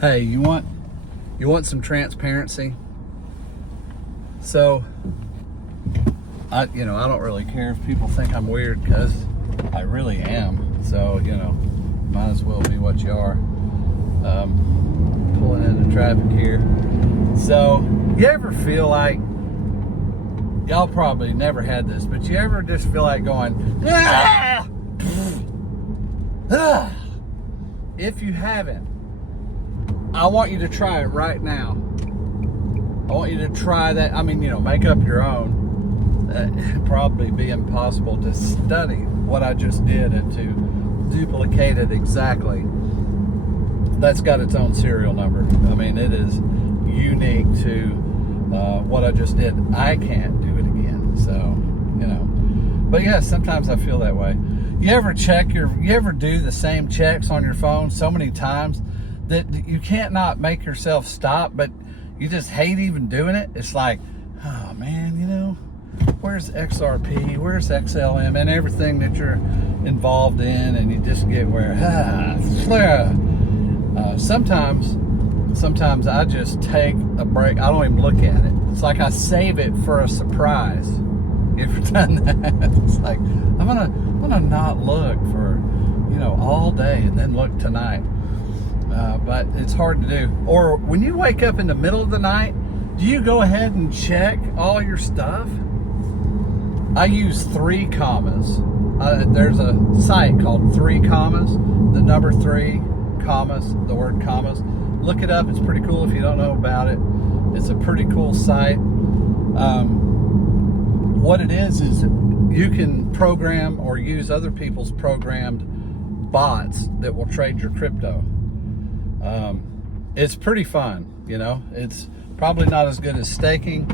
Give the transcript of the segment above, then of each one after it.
Hey, you want some transparency? So, I don't really care if people think I'm weird, because I really am. So, might as well be what you are. Pulling into traffic here. So, you ever feel like, y'all probably never had this, but you ever just feel like going, ah! Ah! If you haven't, I want you to try it right now. I want you to try that. I mean, make up your own. It'd probably be impossible to study what I just did and to duplicate it exactly. That's got its own serial number. I mean, it is unique to what I just did. I can't do it again. So, But yeah, sometimes I feel that way. You ever do the same checks on your phone so many times that you can't not make yourself stop, but you just hate even doing it? It's like, oh man, where's XRP, where's XLM, and everything that you're involved in, and you just get where, sometimes I just take a break. I don't even look at it. It's like I save it for a surprise. You ever done that? It's like, I'm gonna not look for, all day and then look tonight. But it's hard to do. Or when you wake up in the middle of the night, do you go ahead and check all your stuff? I use 3 commas. There's a site called 3 commas, the number 3 commas, the word commas. Look it up. It's pretty cool if you don't know about it. It's a pretty cool site. What it is you can program or use other people's programmed bots that will trade your crypto. It's pretty fun, It's probably not as good as staking,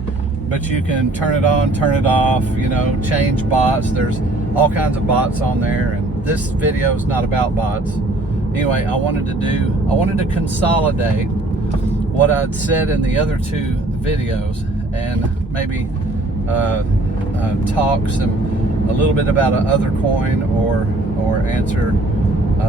but you can turn it on, turn it off, change bots. There's all kinds of bots on there, and this video is not about bots. Anyway, I wanted to consolidate what I'd said in the other 2 videos and maybe talk a little bit about another coin or answer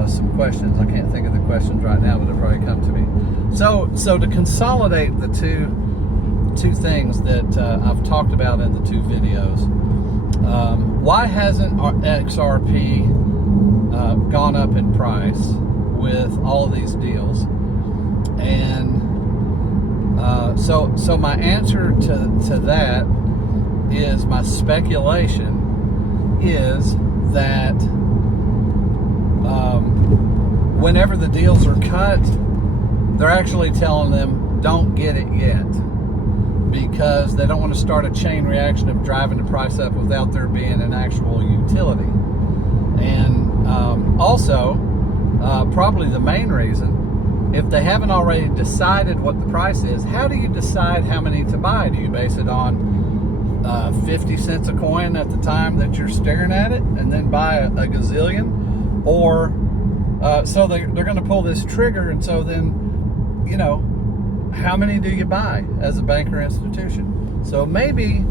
some questions. I can't think of the questions right now, but they'll probably come to me. So to consolidate the two things that I've talked about in the 2 videos, why hasn't XRP gone up in price with all of these deals? And so my answer to that is, my speculation is that whenever the deals are cut, they're actually telling them don't get it yet, because they don't want to start a chain reaction of driving the price up without there being an actual utility. And also, probably the main reason, if they haven't already decided what the price is, how do you decide how many to buy? Do you base it on 50 cents a coin at the time that you're staring at it and then buy a gazillion? Or so they're going to pull this trigger, and so then how many do you buy as a bank or institution? So maybe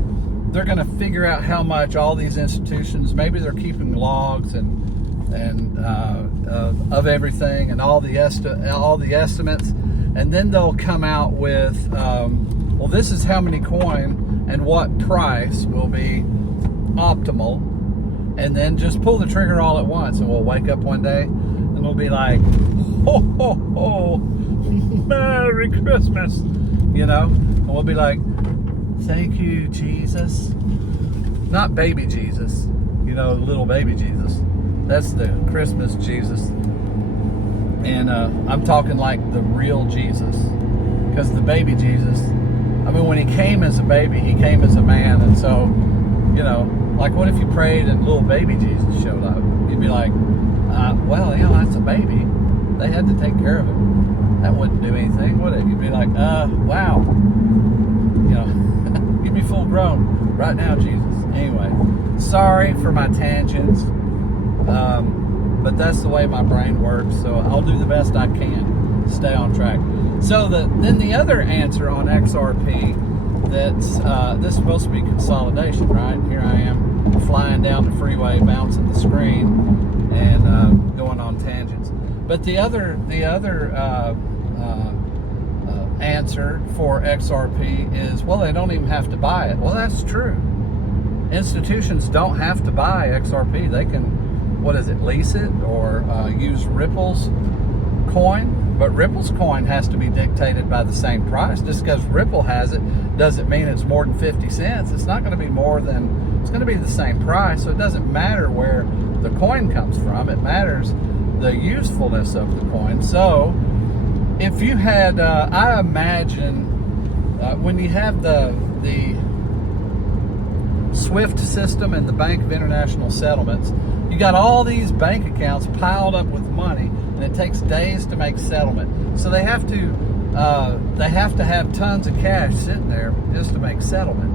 they're going to figure out how much all these institutions, maybe they're keeping logs and of everything and all the estimates, and then they'll come out with well, this is how many coin and what price will be optimal, and then just pull the trigger all at once, and we'll wake up one day and we'll be like, ho ho ho, Merry Christmas, and we'll be like, thank you, Jesus. Not baby Jesus, little baby Jesus. That's the Christmas Jesus. And I'm talking like the real Jesus, because the baby Jesus, I mean, when he came as a baby, he came as a man. And so, like, what if you prayed and little baby Jesus showed up? You'd be like, well, that's a baby. They had to take care of it. That wouldn't do anything, would it? You'd be like, wow. You'd be full grown right now, Jesus. Anyway, sorry for my tangents. But that's the way my brain works, so I'll do the best I can to stay on track. So then the other answer on XRP, that's this is supposed to be consolidation, right? Here I am flying down the freeway, bouncing the screen, and going on tangents. But the other answer for XRP is, well, they don't even have to buy it. Well, that's true. Institutions don't have to buy XRP. They can, lease it or use Ripple's coin. But Ripple's coin has to be dictated by the same price. Just because Ripple has it doesn't mean it's more than 50 cents. It's not going to be more than, it's going to be the same price. So it doesn't matter where the coin comes from. It matters the usefulness of the coin. So if you had, I imagine when you have the SWIFT system and the Bank of International Settlements, you got all these bank accounts piled up with money, and it takes days to make settlement. So they have to have tons of cash sitting there just to make settlement.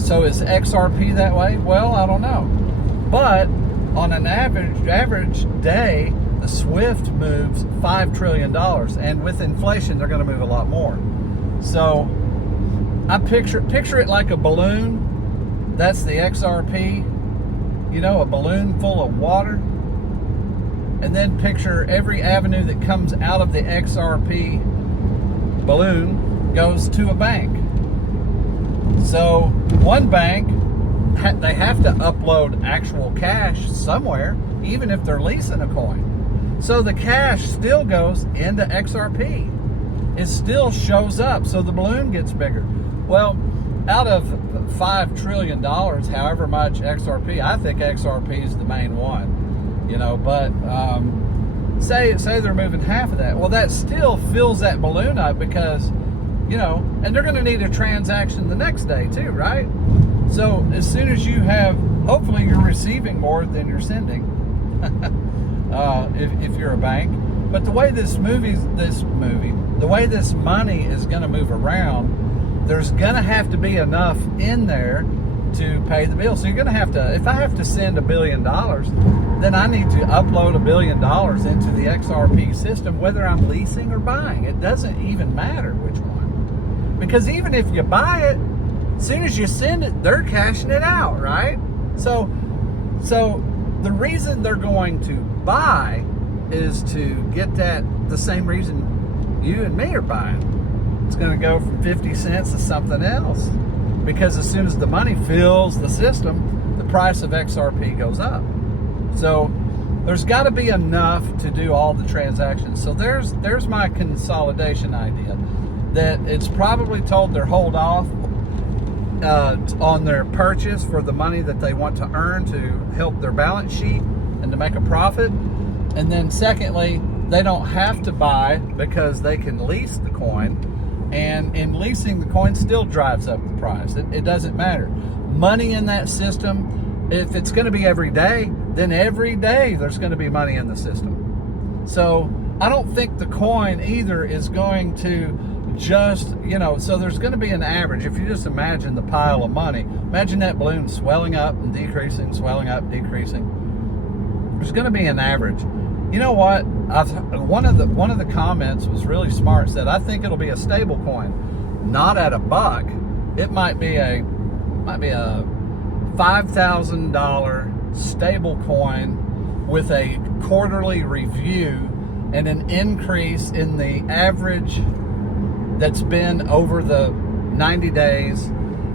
So is XRP that way? Well, I don't know. But on an average day, the SWIFT moves $5 trillion, and with inflation, they're going to move a lot more. So I picture it like a balloon. That's the XRP, a balloon full of water. And then picture every avenue that comes out of the XRP balloon goes to a bank. So one bank, they have to upload actual cash somewhere, even if they're leasing a coin. So the cash still goes into XRP. It still shows up, so the balloon gets bigger. Well, out of $5 trillion, however much XRP, I think XRP is the main one, but say they're moving half of that. Well, that still fills that balloon up because, and they're going to need a transaction the next day too, right? So as soon as you have, hopefully you're receiving more than you're sending. If you're a bank. But the way the way this money is going to move around, there's going to have to be enough in there to pay the bill. So you're going to have to, if I have to send $1 billion, then I need to upload $1 billion into the XRP system, whether I'm leasing or buying. It doesn't even matter which one. Because even if you buy it, as soon as you send it, they're cashing it out, right? So the reason they're going to buy is to get the same reason you and me are buying. It's going to go from 50 cents to something else. Because as soon as the money fills the system, the price of XRP goes up. So there's got to be enough to do all the transactions. So there's my consolidation idea. That it's probably told they're hold off on their purchase for the money that they want to earn to help their balance sheet and to make a profit. And then secondly, they don't have to buy because they can lease the coin, and in leasing the coin still drives up the price. It doesn't matter. Money in that system, if it's going to be every day, then every day there's going to be money in the system. So I don't think the coin either is going to just, so there's going to be an average. If you just imagine the pile of money, imagine that balloon swelling up and decreasing, swelling up, decreasing. There's going to be an average. You know what? One of the comments was really smart. Said, I think it'll be a stable coin, not at $1. It might be a $5,000 stable coin with a quarterly review and an increase in the average that's been over the 90 days,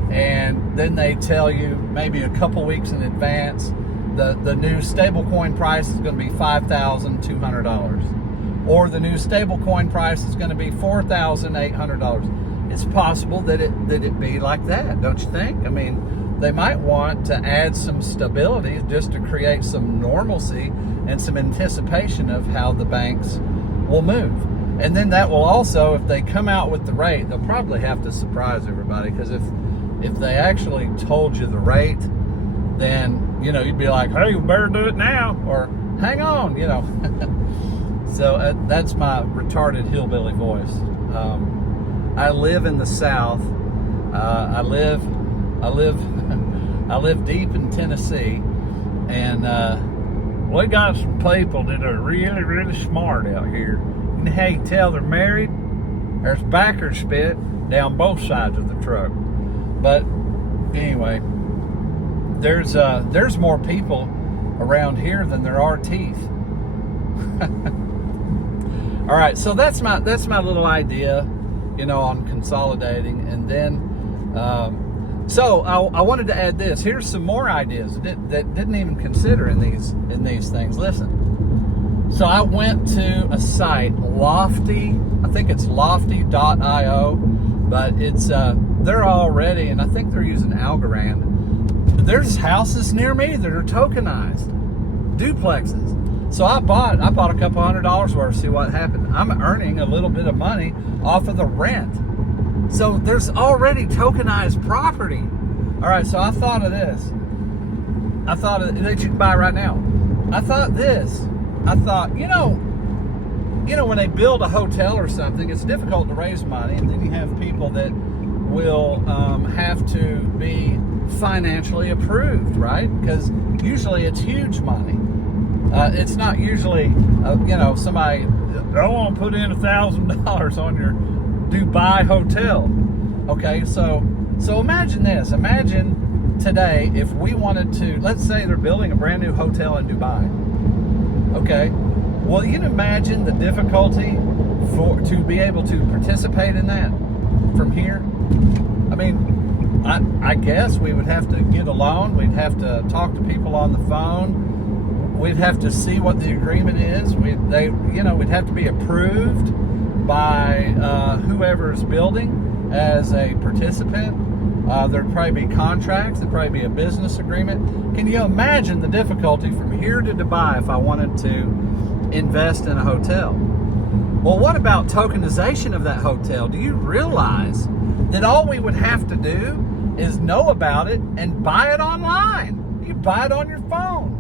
and then they tell you maybe a couple weeks in advance the new stablecoin price is going to be $5,200, or the new stablecoin price is going to be $4,800. It's possible that it be like that, don't you think? I mean, they might want to add some stability just to create some normalcy and some anticipation of how the banks will move. And then that will also, if they come out with the rate, they'll probably have to surprise everybody, because if they actually told you the rate, then, you'd be like, hey, you better do it now, or hang on, So that's my retarded hillbilly voice. I live in the South. I live deep in Tennessee, and we got some people that are really, really smart out here. And how you tell they're married? There's backer spit down both sides of the truck. But anyway, there's more people around here than there are teeth. All right, so that's my little idea, you know, on consolidating. And then so I wanted to add this. Here's some more ideas that didn't even consider in these things. Listen. So I went to a site, Lofty. I think it's lofty.io, but it's they're already, and I think they're using Algorand. There's houses near me that are tokenized, duplexes. So I bought a couple $100 worth to see what happened. I'm earning a little bit of money off of the rent. So there's already tokenized property. All right, so I thought of this. I thought that you can buy right now. I thought, you know, when they build a hotel or something, it's difficult to raise money, and then you have people that will have to be financially approved, right? Because usually it's huge money. It's not usually, you know, somebody, I want to put in $1,000 on your Dubai hotel. Okay, so imagine this. Imagine today if we wanted to, let's say they're building a brand new hotel in Dubai. Okay, well, you can imagine the difficulty to be able to participate in that from here. I mean, I guess we would have to get a loan. We'd have to talk to people on the phone. We'd have to see what the agreement is. We'd have to be approved by whoever's building as a participant. There'd probably be contracts. There'd probably be a business agreement. Can you imagine the difficulty from here to Dubai if I wanted to invest in a hotel? Well, what about tokenization of that hotel? Do you realize that all we would have to do is know about it and buy it online? You buy it on your phone.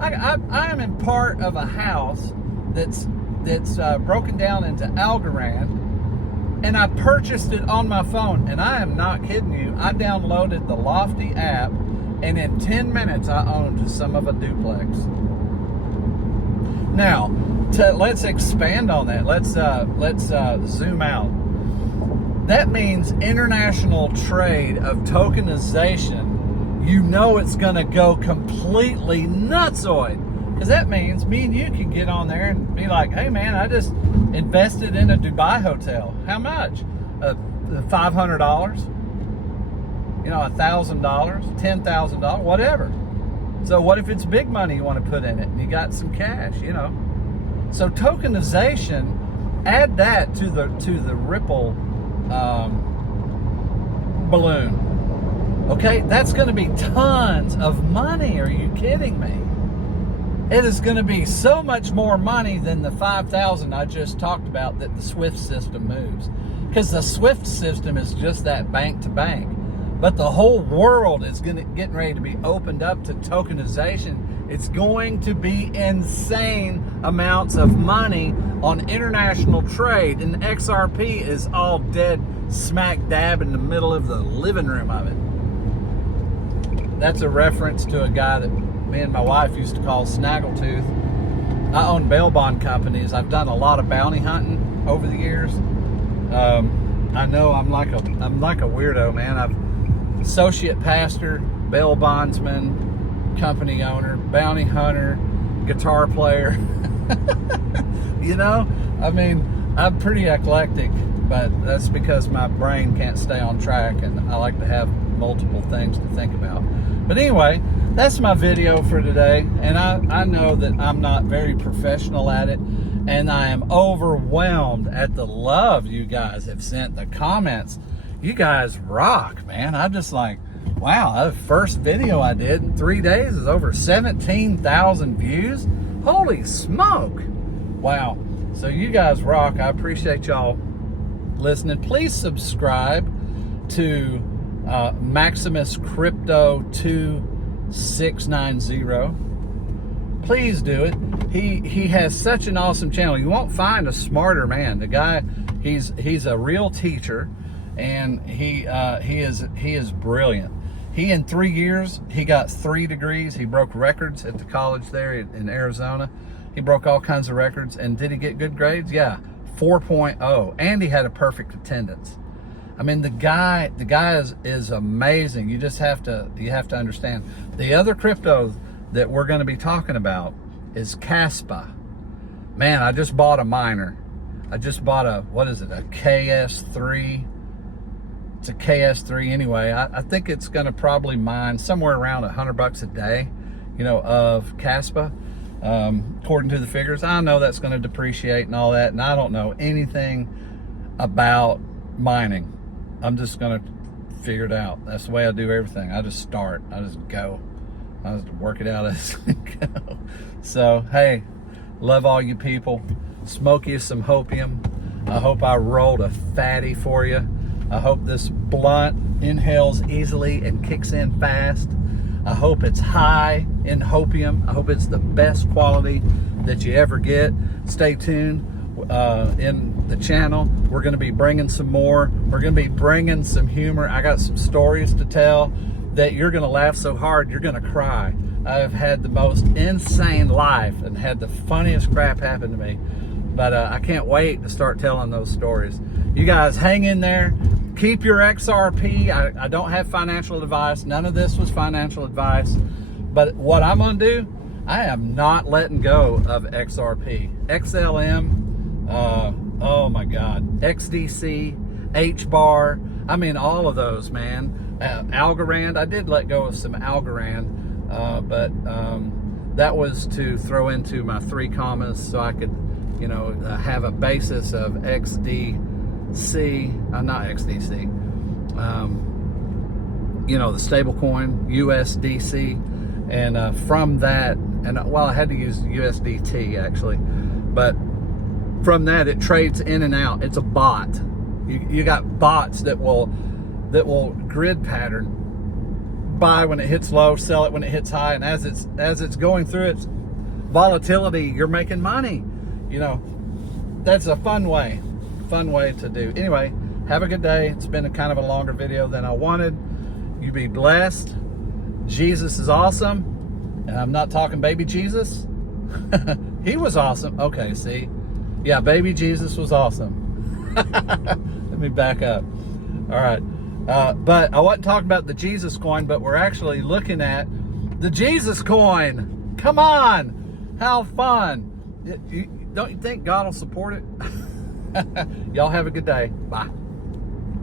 I am in part of a house that's broken down into Algorand, and I purchased it on my phone, and I am not kidding you. I downloaded the Lofty app, and in 10 minutes I owned some of a duplex. Now, let's expand on that. Let's zoom out. That means international trade of tokenization. You know it's going to go completely nutsoid. Because that means me and you can get on there and be like, hey man, I just invested in a Dubai hotel. How much? $500? You know, $1,000, $10,000, whatever. So what if it's big money you want to put in it and you got some cash, you know? So tokenization, add that to the Ripple balloon. Okay, that's going to be tons of money. Are you kidding me? It is going to be so much more money than the 5,000 I just talked about that the SWIFT system moves. Because the SWIFT system is just that bank to bank. But the whole world is getting ready to be opened up to tokenization. It's going to be insane amounts of money on international trade. And XRP is all dead smack dab in the middle of the living room of it. That's a reference to a guy that me and my wife used to call Snaggletooth. I own bail bond companies. I've done a lot of bounty hunting over the years. I know I'm like a weirdo, man. I'm associate pastor, bail bondsman, company owner, bounty hunter, guitar player. You know, I mean, I'm pretty eclectic, but that's because my brain can't stay on track, and I like to have multiple things to think about. But anyway, that's my video for today, and I know that I'm not very professional at it, and I am overwhelmed at the love you guys have sent, the comments. You guys rock, man. I'm just like, wow, the first video I did in 3 days is over 17,000 views. Holy smoke. Wow. So you guys rock. I appreciate y'all listening. Please subscribe to Maximus Crypto 2690. Please do it. He has such an awesome channel. You won't find a smarter man. The guy, he's a real teacher, and he is brilliant. He, in 3 years, he got 3 degrees. He broke records at the college there in Arizona. He broke all kinds of records. And did he get good grades? Yeah, 4.0. And he had a perfect attendance. I mean, the guy is amazing. You just have to understand. The other crypto that we're going to be talking about is Caspa. Man, I just bought a miner. I just bought a, what is it, a KS3. It's a KS3 anyway. I think it's going to probably mine somewhere around $100 a day, you know, of Caspa, according to the figures. I know that's going to depreciate and all that, and I don't know anything about mining. I'm just going to figure it out. That's the way I do everything. I just start. I just go. I just work it out as I go. So, hey, love all you people. Smoke you some hopium. I hope I rolled a fatty for you. I hope this blunt inhales easily and kicks in fast. I hope it's high in hopium. I hope it's the best quality that you ever get. Stay tuned in the channel. We're going to be bringing some more. We're going to be bringing some humor. I got some stories to tell that you're going to laugh so hard you're going to cry. I've had the most insane life and had the funniest crap happen to me. But I can't wait to start telling those stories. You guys hang in there. Keep your XRP. I don't have financial advice. None of this was financial advice. But what I'm going to do, I am not letting go of XRP. XLM, oh my God. XDC, HBAR. I mean, all of those, man. Algorand. I did let go of some Algorand, but that was to throw into my 3 commas so I could, you know, have a basis of XDC, not XDC, you know, the stable coin, USDC, and from that, and well, I had to use USDT actually, but from that it trades in and out. It's a bot. You got bots that will grid pattern, buy when it hits low, sell it when it hits high, and as it's going through its volatility, you're making money. You know, that's a fun way to do. Anyway, have a good day. It's been a kind of a longer video than I wanted. You be blessed. Jesus is awesome. And I'm not talking baby Jesus. He was awesome. Okay, see? Yeah, baby Jesus was awesome. Let me back up. All right. But I wasn't talking about the Jesus coin, but we're actually looking at the Jesus coin. Come on. How fun. Don't you think God will support it? Y'all have a good day. Bye.